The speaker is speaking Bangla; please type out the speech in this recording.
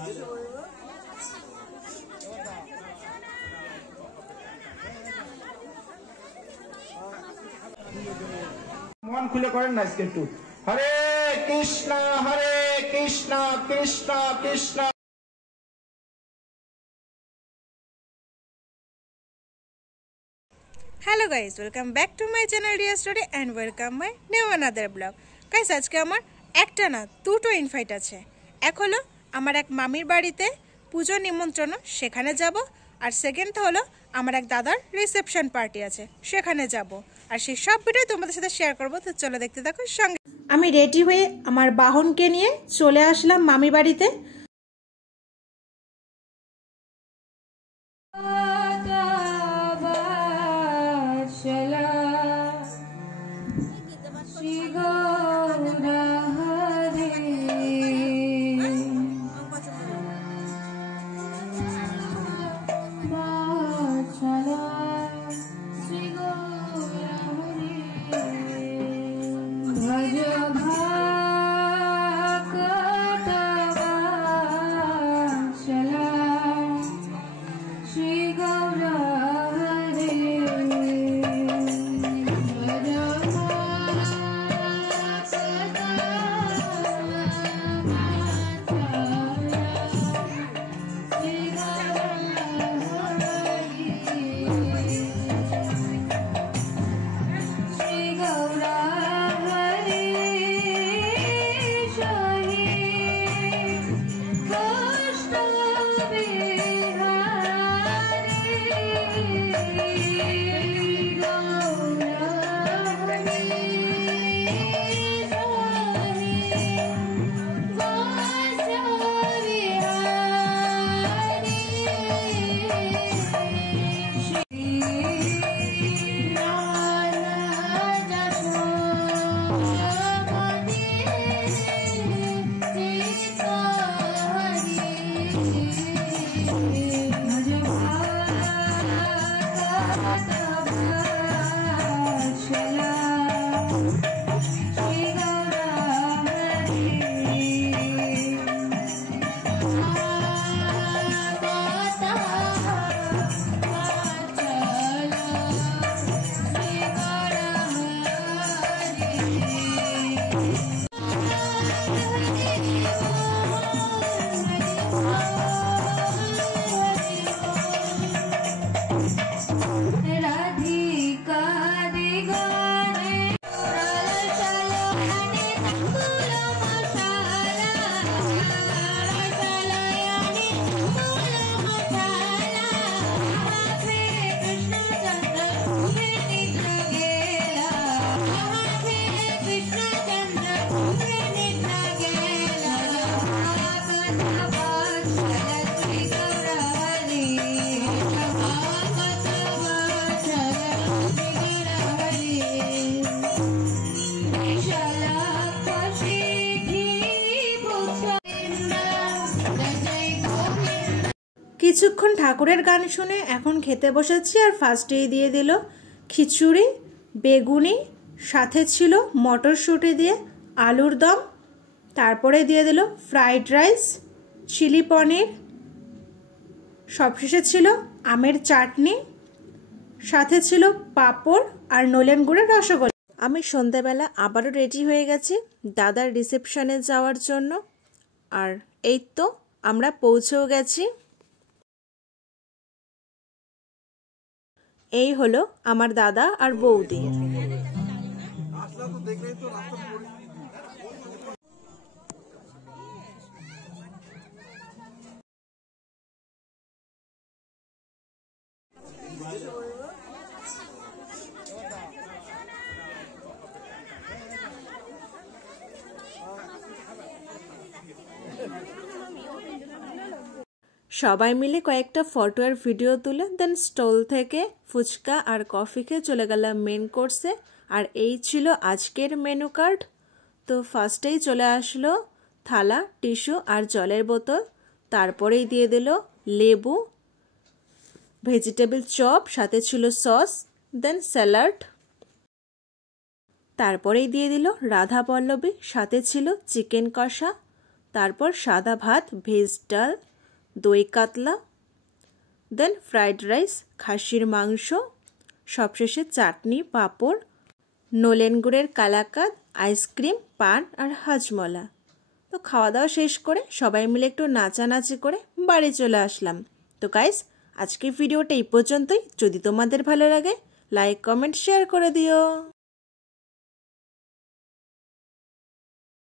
মন খুলে করেন না আজকে একটু। Hare Krishna Krishna Krishna. Hello guys, welcome back to my channel dear story and welcome my new another blog. Guys, আজকে আমার একটা না দুটো ইনভাইট আছে। এক হলো আমার এক মামির বাড়িতে পুজো নিমন্ত্রণ, সেখানে যাব। আর সেকেন্ড হলো আমার এক দাদার রিসেপশন পার্টি আছে, সেখানে যাব। আর সেই সব ভিডিও তোমাদের সাথে শেয়ার করবো, তো চলো দেখতে থাকো সঙ্গে। আমি রেডি হয়ে আমার বাহনকে নিয়ে চলে আসলাম মামির বাড়িতে। কিছুক্ষণ ঠাকুরের গান শুনে এখন খেতে বসেছি। আর ফার্স্টেই দিয়ে দিল খিচুড়ি, বেগুনি, সাথে ছিল মটরশুঁটি দিয়ে আলুর দম, তারপরে দিয়ে দিল ফ্রাইড রাইস, চিলি পনির, সবশেষে ছিল আমের চাটনি, সাথে ছিল পাঁপড় আর নলেন গুড়ের রসগোল্লা। আমি সন্ধ্যাবেলা আবারও রেডি হয়ে গেছি দাদার রিসেপশনে যাওয়ার জন্য। আর এই তো আমরা পৌঁছেও গেছি। এই হলো আমার দাদা আর বৌদি। সবাই মিলে কয়েকটা ফটো আর ভিডিও তুলে দেন স্টল থেকে ফুচকা আর কফি খেয়ে চলে গেলাম মেন কোর্সে। আর এই ছিল আজকের মেনু কার্ড। তো ফার্স্টেই চলে আসলো থালা, টিস্যু আর জলের বোতল, তারপরেই দিয়ে দিল লেবু, ভেজিটেবল চপ, সাথে ছিল সস, দেন স্যালাড, তারপরেই দিয়ে দিল রাধা পল্লবী, সাথে ছিল চিকেন কষা, তারপর সাদা ভাত, ভেজ ডাল, দই কাতলা, দেন ফ্রাইড রাইস, খাসির মাংস, সবশেষে চাটনি, পাঁপড়, নলেন গুড়ের কালাকাঁদ, আইসক্রিম, পান আর হাজমলা। তো খাওয়া দাওয়া শেষ করে সবাই মিলে একটু নাচানাচি করে বাড়ি চলে আসলাম। তো গাইস, আজকের ভিডিওটা এই পর্যন্তই। যদি তোমাদের ভালো লাগে লাইক, কমেন্ট, শেয়ার করে দিও।